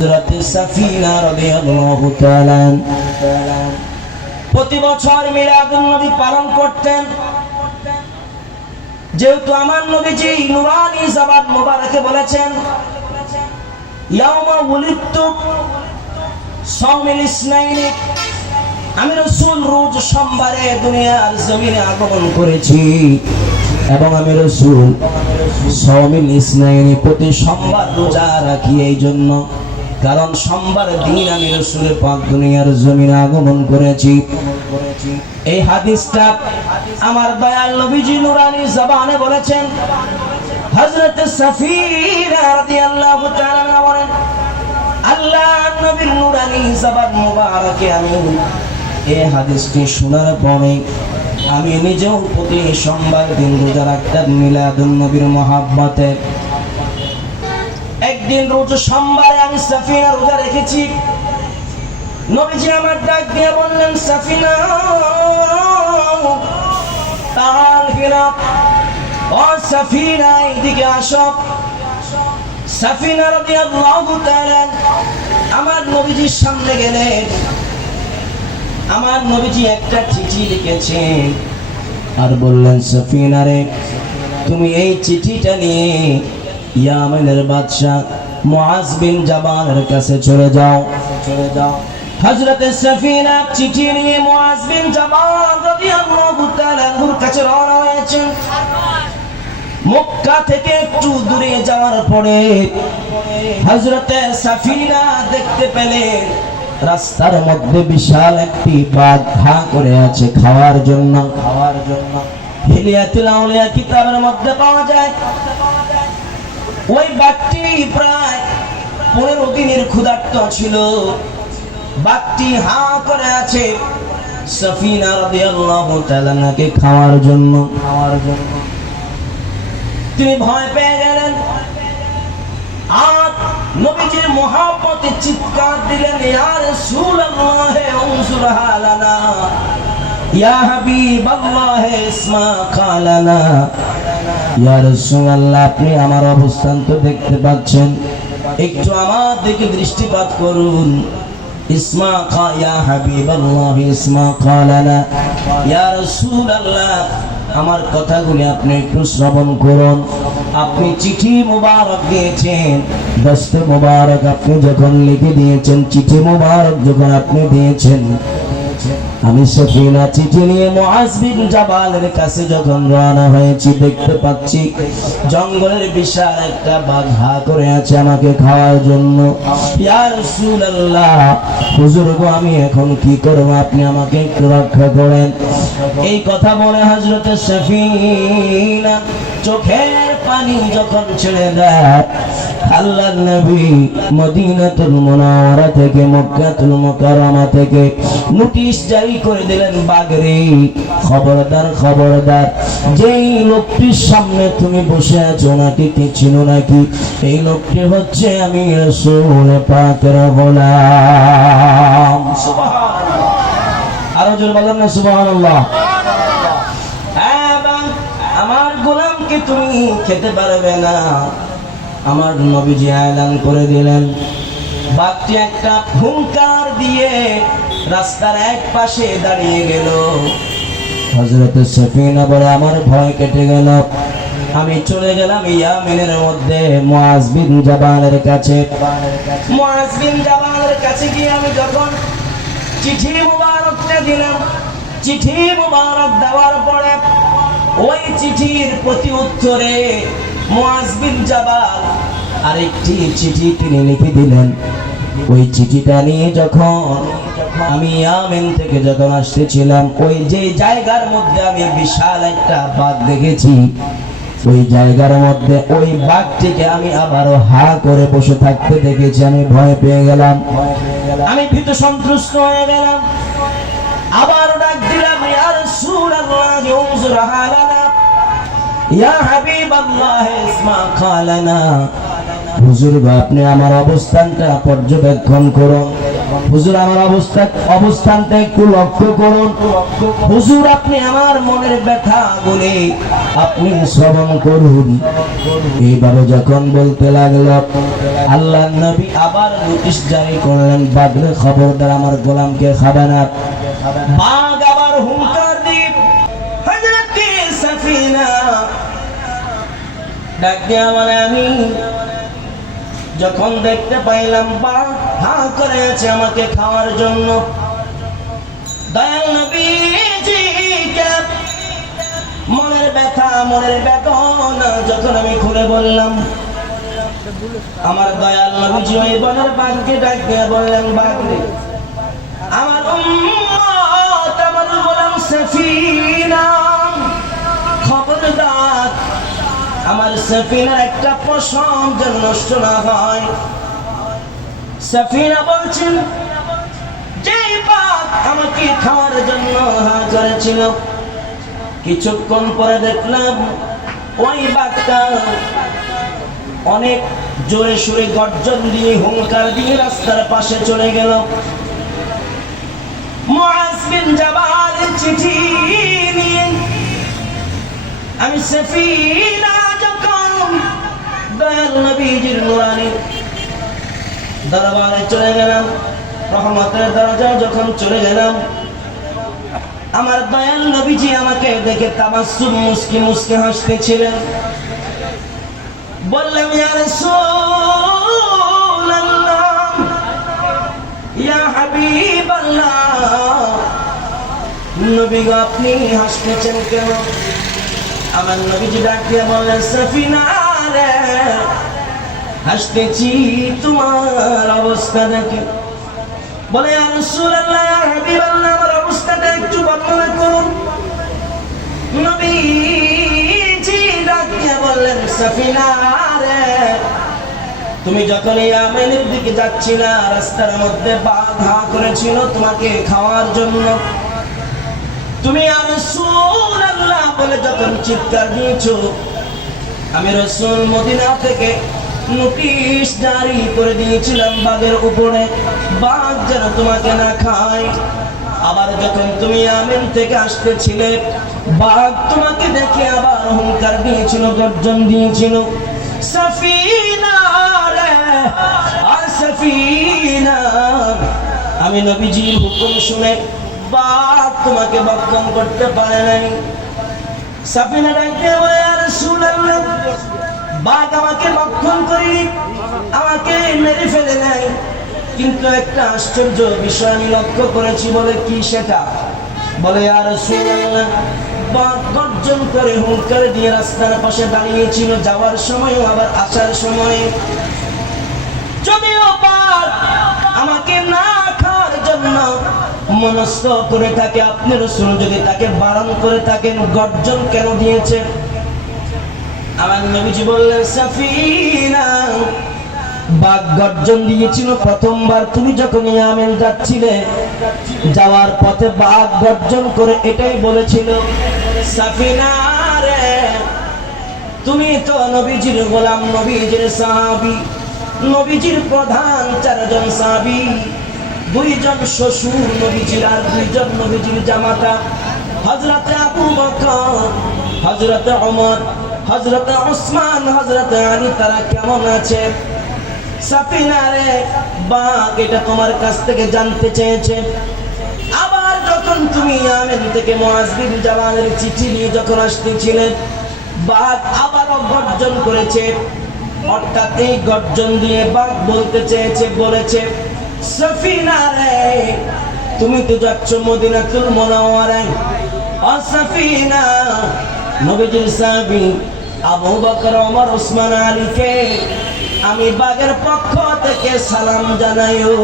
হযরত সাফিনা রাদিয়াল্লাহু তাআলা প্রতি বছর মিলাদুন নবী পালন করতেন। যেহেতু আমার নবীজি নূরানী জবান মুবারকে বলেছেন, ইয়াউমা উলিদতু সাওমিল ইসনাইনি, আমি রাসূল রোজ সোমবারে দুনিয়ার জমিনে আগমন করেছি এবং আমি রাসূল সাওমিল ইসনাইনি প্রতি সোমবার রোজা রাখি। এই জন্য কারণ সোমবার দিন আমি রাসূলের পাক দুনিয়ার জমিনে আগমন করেছি। এই হাদিসটা আমার দয়াল নবীজি নূরানী জবানে বলেছেন। হযরত সাফিনা রাদিয়াল্লাহু তাআলা বলেন, আল্লাহর নবীর নূরানী জবান মুবারকে আমি এই হাদিসটি শোনার পরে আমি নিজেও প্রতি সোমবার দিন রোজা রাখতাম মিলাদুন নবীর মহব্বতে। একদিন রোজ সোমবারে আমি সাফিনা রোজা রেখেছি। নবীজি আমার ডাক দিয়ে বললেন, সাফিনা তাআলা, ও সাফিনা এদিকে আসো। সাফিনা রাদিয়াল্লাহু তাআলা আমার নবীজির সামনে গেলেন। আমার নবীজি একটা চিঠি লিখেছেন আর বললেন, সাফিনা রে, তুমি এই চিঠিটা নিয়ে ইয়ামেনের বাদশা মুআজ বিন জাবালের কাছে চলে যাও। হযরত সাফিনা চিঠি নিয়ে মুআজ বিন জাবাল রাদিয়াল্লাহু তাআলার কাছে রওনা হয়েছেন। মক্কা থেকে একটু দূরে যাওয়ার পরে হযরত সাফিনা দেখতে পেলেন রাস্তার মধ্যে বিশাল একটি বাঘ ঘা করে আছে খাওয়ার জন্য। হিলিয়াতুল আউলিয়া কিতাবের মধ্যে পাওয়া যায় ওই বাঘটি প্রায় 15 দিনের ক্ষুধার্ত ছিল। বাঘটি হা করে আছে সাফিনা রাদিয়াল্লাহু তাআলা নাকে খাওয়ার জন্য। তিনি ভয় পেয়ে গেলেন আর নবীজির মহব্বতে চিৎকার দিলেন, ইয়া রাসূলুল্লাহ উনজুর হালানা, ইয়া হাবিবাল্লাহ ইসমা কালানা। ইয়া রাসূলুল্লাহ, আপনি আমার অবস্থান তো দেখতে পাচ্ছেন, একটু আমার দিকে দৃষ্টিপাত করুন। ইসমা কা, ইয়া হাবিবাল্লাহ ইসমা কালানা, ইয়া রাসূলুল্লাহ আমার কথাগুলি আপনি একটু শ্রবণ করুন। আপনি চিঠি মুবারক দিয়েছেন, দস্তে মুবারক আপনি যখন লিখে দিয়েছেন, চিঠি মুবারক যখন আপনি দিয়েছেন, আমি সাফিনা চিঠি নিয়ে মুআজ বিন জাবালের কাছে যখন রওনা হয়েছি, দেখতে পাচ্ছি জঙ্গলের বিশাল একটা বাঘ হা করে আছে আমাকে খাওয়ার জন্য। ইয়া রাসূলুল্লাহ, হুজুর গো, আমি এখন কি করব, আপনি আমাকে একটু রক্ষা করেন। এই কথা বলে হযরত সাফিনা চোখের পানি যখন ছেড়ে দেয়, আল্লাহর নবী মদিনাতুল মুনাওয়ারা থেকে মক্কাতুল মুকাররমা থেকে নোটিশ জারি করে দিলেন, বাগরে খবরদার খবরদার, যেই লোকটির সামনে তুমি বসে আছো নাকি কে চিনো নাকি? এই লোকটি হচ্ছে আমি রাসূল পাকের গোলাম। সুবহানাল্লাহ, আরো জোরে বলেন না সুবহানাল্লাহ। আমার গোলামকে তুমি খেতে পারবে না। আমার নবীজি এলান করে দিলেন। বাঘটি একটা হুঙ্কার দিয়ে রাস্তার এক পাশে দাঁড়িয়ে গেল। হযরত সাফিনা বলে, আমার ভয় কেটে গেল। আমি চলে গেলাম ইয়ামেনের মধ্যে মুআজ বিন জাবালের কাছে। মুআজ বিন জাবালের কাছে গিয়ে আমি যখন চিঠি মুবারকটা দিলাম, চিঠি মুবারক দেওয়ার পরে ওই চিঠির প্রতি উত্তরে মুআজ বিন জাবাল আরেকটি চিঠি তিনি লিখে দিলেন। ওই চিঠিটা নিয়ে যখন আমি ইয়ামেন থেকে যখন আসতেছিলাম, ওই যে জায়গার মধ্যে আমি বিশাল একটা বাঘ দেখেছি, ওই জায়গার মধ্যে ওই বাঘটিকে আমি আবারও হা করে বসে থাকতে দেখেছি। আমি ভয় পেয়ে গেলাম, আমি ভীত সন্ত্রস্ত হয়ে গেলাম। আবার ডাক দিলাম, ইয়া রাসূলুল্লাহ উনজুর হালানা, ইয়া হাবিবাল্লাহ ইসমা কালানা। হুজুর, আপনি আমার অবস্থানটা পর্যবেক্ষণ করুন। হুজুর আমার অবস্থানটা একটু লক্ষ্য করুন। হুজুর আপনি আমার মনের ব্যথা বলে আপনি শ্রবণ করুন। এইভাবে যখন বলতে লাগলো, আল্লাহর নবী আবার নোটিশ জারি করলেন, বাঘরে খবরদার আমার গোলামকে খাবে না। বাঘ আবার হুঙ্কার দিয়ে হযরত সাফিনা ডাক দিয়া বলে, আমি যখন দেখতে পাইলাম বাঘ হা করে আছে আমাকে খাওয়ার জন্য, দয়াল নবীজিকে মনের ব্যথা মনের বেদনা যখন আমি খুলে বললাম, আমার দয়াল নবীজি ওই বনের বাঘকে ডাক দিয়া বললেন, বাঘ রে, আমার উম্মত আমার গোলাম সাফিনা, খবরদার আমার সাফিনার একটা পশম যেন নষ্ট না হয়। সাফিনা বলছেন, যে বাঘ আমাকে খাওয়ার জন্য হা করেছিল, কিছুক্ষণ পরে দেখলাম ওই বাঘটা অনেক জোরে সুরে গর্জন দিয়ে হুঙ্কার দিয়ে রাস্তার পাশে চলে গেল। মুআজ বিন জাবালের চিঠি নিয়ে আমি সাফিনা যখন দয়াল নবীজির নুরানি দরবারে চলে গেলাম, রহমতের দরজায় যখন চলে গেলাম, আমার দয়াল নবীজি আমাকে দেখে তাবাসসুম মুস্কি মুস্কি হাসতেছিলেন। বললাম, ইয়া রাসূলুল্লাহ, ইয়া হাবিবাল্লাহ, নবী গো আপনি হাসতেছেন কেন? আমার নবীজি ডাক দিয়ে বললেন, সাফিনা রে, হাসতেছি তোমার অবস্থা দেখে। বলে, ইয়া রাসূলুল্লাহ, ইয়া হাবিবাল্লাহ, আমার অবস্থাটা একটু বর্ণনা করুন। নবীজি ডাক দিয়ে বললেন, সাফিনা রে, তুমি যখন ইয়ামেনের দিকে যাচ্ছিলা, রাস্তার মধ্যে বাধা করেছিল তোমাকে খাওয়ার জন্য, তুমি ইয়া রাসূলুল্লাহ বলে যখন চিৎকার দিয়েছো, আমি রাসূল মদিনা থেকে নোটিশ জারি করে দিয়েছিলাম বাঘের উপরে, বাঘ যেন তোমাকে না খায়। আবার যখন তুমি ইয়ামেন থেকে আসতেছিলে, বাঘ তোমাকে দেখে আবার হুঙ্কার দিয়েছিল, গর্জন দিয়েছিল। সাফিনা রে, সাফিনা, আমি নবীজির হুকুম শুনে বাঘ তোমাকে ভক্ষণ করতে পারে নাই। সাফিনা ডাকতে বলে, ইয়া রাসূলুল্লাহ, বাঘ আমাকে ভক্ষণ করেনি, আমাকে মেরে ফেলে নাই, কিন্তু একটা আশ্চর্য বিষয় আমি লক্ষ্য করেছি। বলে, কি সেটা? বলে, ইয়া রাসূলুল্লাহ, বাঘ গর্জন করে হুঙ্কার দিয়ে রাস্তার পাশে দাঁড়িয়েছিল, যাওয়ার সময় আবার আসার সময়। যদিও বাঘ আমাকে না খাওয়ার জন্য মনস্থ করে থাকে, আপনি রাসূল যদি তাকে বারণ করে থাকেন, গর্জন কেন দিয়েছে? আমার নবীজি বললেন, সাফিনা, বাঘ গর্জন দিয়েছিল প্রথমবার তুমি যখন ইয়ামেন যাচ্ছিলে, যাওয়ার পথে বাঘ গর্জন করে এটাই বলেছিল, সাফিনা রে, তুমি তো নবীজির গোলাম, নবীজির সাহাবী, নবীজির প্রধান 4 জন সাহাবী, 2 জন শ্বশুর নবীজির আর 2 জন নবীজির জামাতা, হযরত আবু বকর, হযরত ওমর, হযরত ওসমান, হযরত আলী, তারা কেমন আছে? সাফিনা রে, বাঘ এটা তোমার কাছ থেকে জানতে চেয়েছে। আবার যখন তুমি ইয়ামেন থেকে মুআজ বিন জাবালের চিঠি নিয়ে যখন আসতেছিলে, বাঘ আবারও গর্জন করেছে। অর্থাৎ এই গর্জন দিয়ে বাঘ বলতে চেয়েছে, বলেছে, সাফিনা রে, তুমি তো যাচ্ছ মদিনাতুল মুনাওয়ারায়, ও সাফিনা, নবীজির সাহাবী আবু বকর, ওমর, ওসমান, আলীকে আমি বাঘের পক্ষ থেকে সালাম জানাইও।